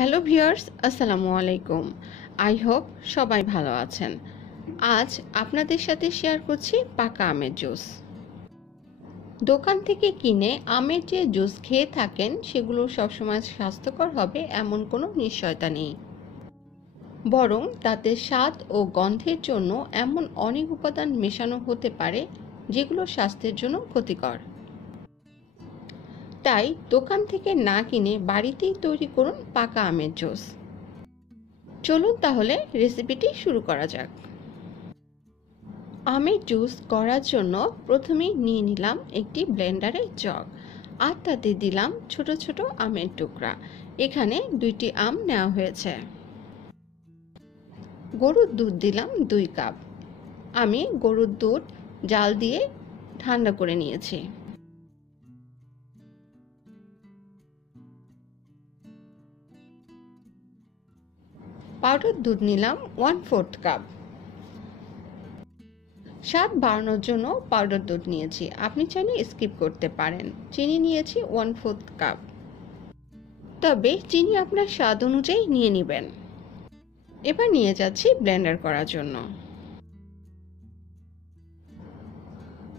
Hello viewers, আসসালামু আলাইকুম। I hope সবাই ভালো আছেন। আজ আপনাদের সাথে শেয়ার করছি পাকা আমের জুস। দোকান থেকে কিনে আমের যে জুস খেয়ে থাকেন সেগুলো সবসময় স্বাস্থ্যকর হবে এমন কোনো নিশ্চয়তা নেই, বরং তাতে স্বাদ ও গন্ধের জন্য এমন অনেক উপাদান মেশানো হতে পারে যেগুলো স্বাস্থ্যের জন্য ক্ষতিকর। তাই দোকান থেকে না কিনে বাড়িতেই তৈরি করুন পাকা আমের জুস। চলুন তাহলে রেসিপিটি শুরু করা যাক। আমের জুস করার জন্য প্রথমেই নিয়ে নিলাম একটি ব্লেন্ডারের জগ, আর তাতে দিলাম ছোট ছোট আমের টুকরা। এখানে 2টি আম নেওয়া হয়েছে। গরুর দুধ দিলাম 2 কাপ। আমি গরুর দুধ জাল দিয়ে ঠান্ডা করে নিয়েছি। পাউডার দুধ নিলাম 1/4 কাপ। স্বাদ বাড়ানোর জন্য পাউডার দুধ নিয়েছি, আপনি চাইলে স্কিপ করতে পারেন। চিনি নিয়েছি 1/4 কাপ, তবে চিনি আপনার স্বাদ অনুযায়ী নিয়ে নেবেন। এবার নিয়ে যাচ্ছি ব্লেন্ডার করার জন্য।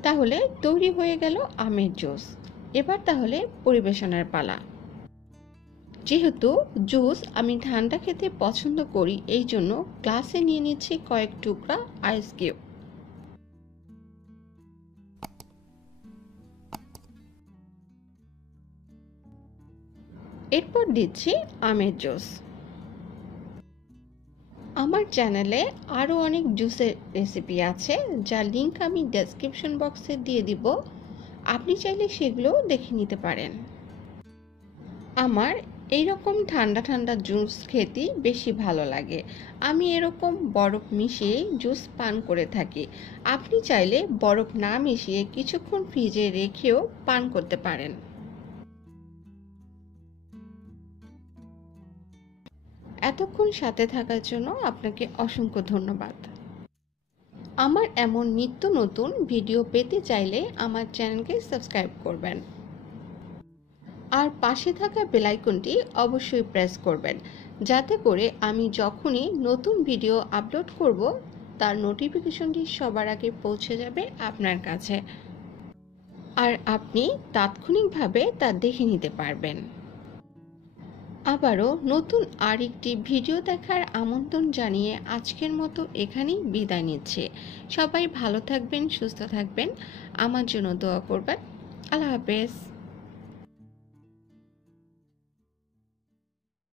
তাহলে তৈরি হয়ে গেল আমের জুস। এবার তাহলে পরিবেশনের পালা। যেহেতু জুস আমি ঠান্ডা খেতে পছন্দ করি, এই জন্য গ্লাসে নিয়ে নিচ্ছি কয়েক টুকরা আইস কিউব। এরপর দিচ্ছি আমের জুস। আমার চ্যানেলে আরও অনেক জুসের রেসিপি আছে, যার লিংক আমি ডেসক্রিপশন বক্সে দিয়ে দিব। আপনি চাইলে সেগুলো দেখে নিতে পারেন। আমার এইরকম ঠান্ডা ঠান্ডা জুস খেতে বেশি ভালো লাগে। আমি এরকম বরফ মিশিয়ে জুস পান করে থাকি। আপনি চাইলে বরফ না মিশিয়ে কিছুক্ষণ ফ্রিজে রেখেও পান করতে পারেন। এতক্ষণ সাথে থাকার জন্য আপনাকে অসংখ্য ধন্যবাদ। আমার এমন নিত্য নতুন ভিডিও পেতে চাইলে আমার চ্যানেলকে সাবস্ক্রাইব করবেন, আর পাশে থাকা বেল আইকনটি অবশ্যই প্রেস করবেন, যাতে করে আমি যখনই নতুন ভিডিও আপলোড করব তার নোটিফিকেশনটি সবার আগে পৌঁছে যাবে আপনার কাছে, আর আপনি তাৎক্ষণিকভাবে তা দেখে নিতে পারবেন। আবারও নতুন আরেকটি ভিডিও দেখার আমন্ত্রণ জানিয়ে আজকের মতো এখানেই বিদায় নিচ্ছি। সবাই ভালো থাকবেন, সুস্থ থাকবেন, আমার জন্য দোয়া করবেন। আল্লাহ হাফেজ।